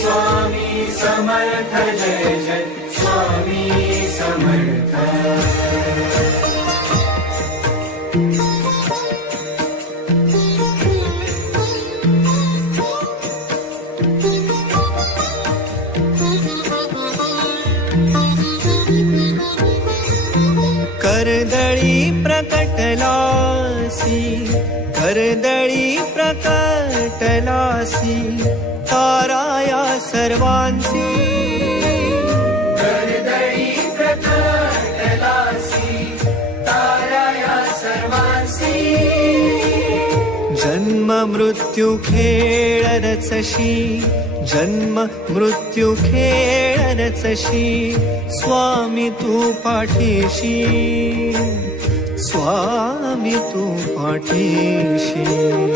स्वामी समर्थ जय जय स्वामी समर्थ। कर्दळी प्रकटलासी, कर्दळी प्रकटलासी, ताराया सर्वांसी। कर्दळी प्रकटलासी, ताराया सर्वांसी। जन्म मृत्यू खेळ रचशी, जन्म मृत्यू खेळ रचशी, स्वामी तू पाठीशी, स्वामी तू पाठीशी।